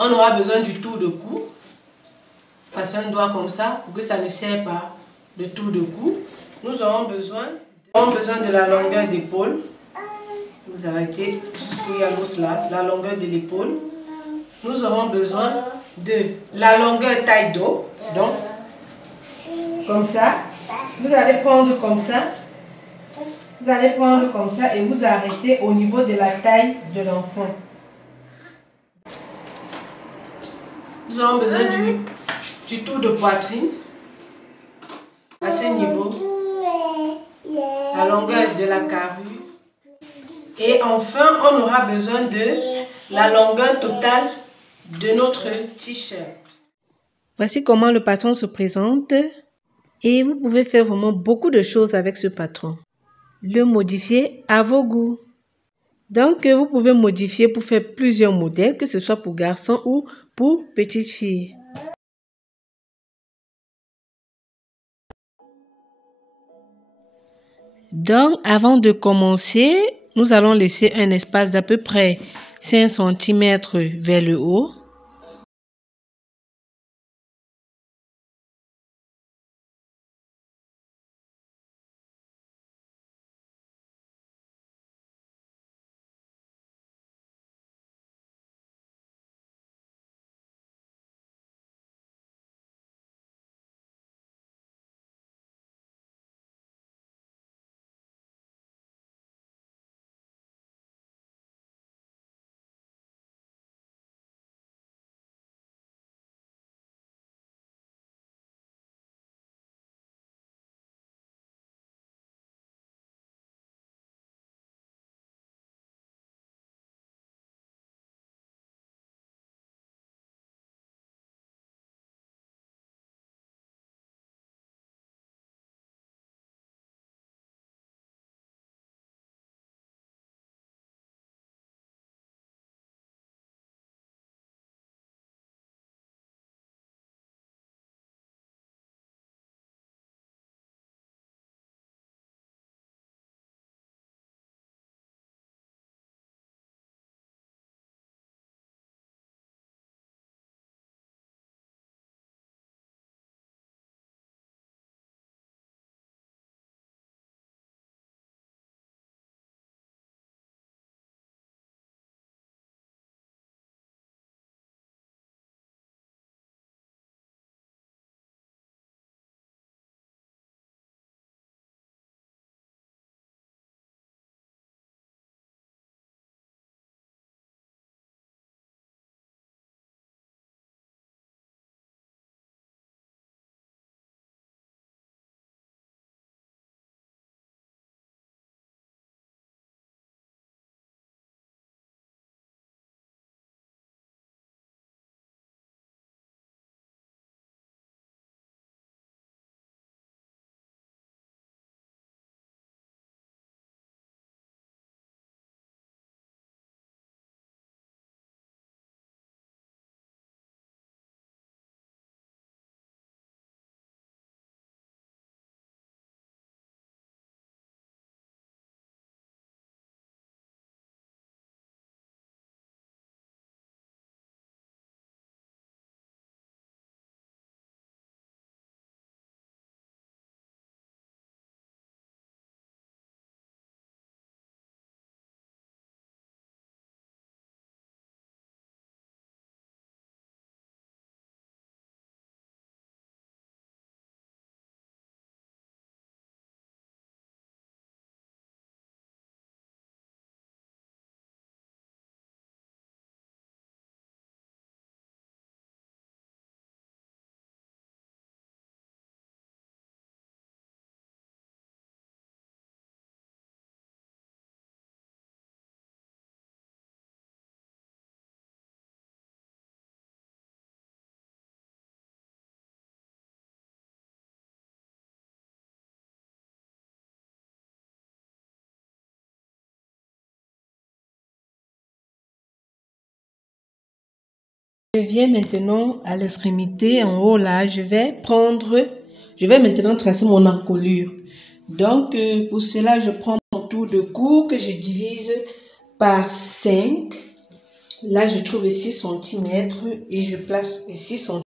on aura besoin du tour de cou. Passer un doigt comme ça pour que ça ne serre pas le tour de cou. Nous aurons besoin de la longueur d'épaule. Vous arrêtez jusqu'où il y a l'os là, la longueur de l'épaule. Nous aurons besoin de la longueur taille dos. Donc, comme ça, vous allez prendre comme ça. Vous allez prendre comme ça et vous arrêtez au niveau de la taille de l'enfant. Nous aurons besoin du tour de poitrine. À ce niveau, la longueur de la carrure. Et enfin, on aura besoin de la longueur totale de notre t-shirt. Voici comment le patron se présente. Et vous pouvez faire vraiment beaucoup de choses avec ce patron. Le modifier à vos goûts. Donc, vous pouvez modifier pour faire plusieurs modèles, que ce soit pour garçons ou pour petites filles. Donc, avant de commencer, nous allons laisser un espace d'à peu près 5 cm vers le haut. Je viens maintenant à l'extrémité en haut là, je vais maintenant tracer mon encolure. Donc pour cela, je prends mon tour de cou que je divise par 5. Là, je trouve 6 cm et je place 6 cm.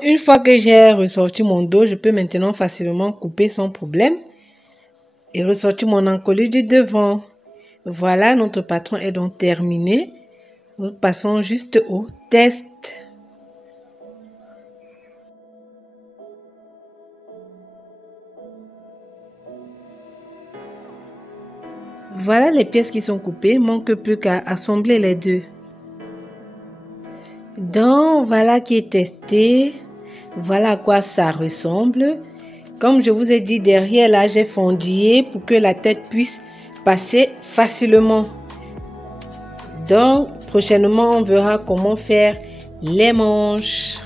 Une fois que j'ai ressorti mon dos, je peux maintenant facilement couper sans problème et ressortir mon encolure du devant. Voilà, notre patron est donc terminé. Nous passons juste au test. Voilà les pièces qui sont coupées, manque plus qu'à assembler les deux. Donc voilà qui est testé, voilà à quoi ça ressemble. Comme je vous ai dit, derrière là j'ai fendillé pour que la tête puisse passer facilement. Donc prochainement on verra comment faire les manches.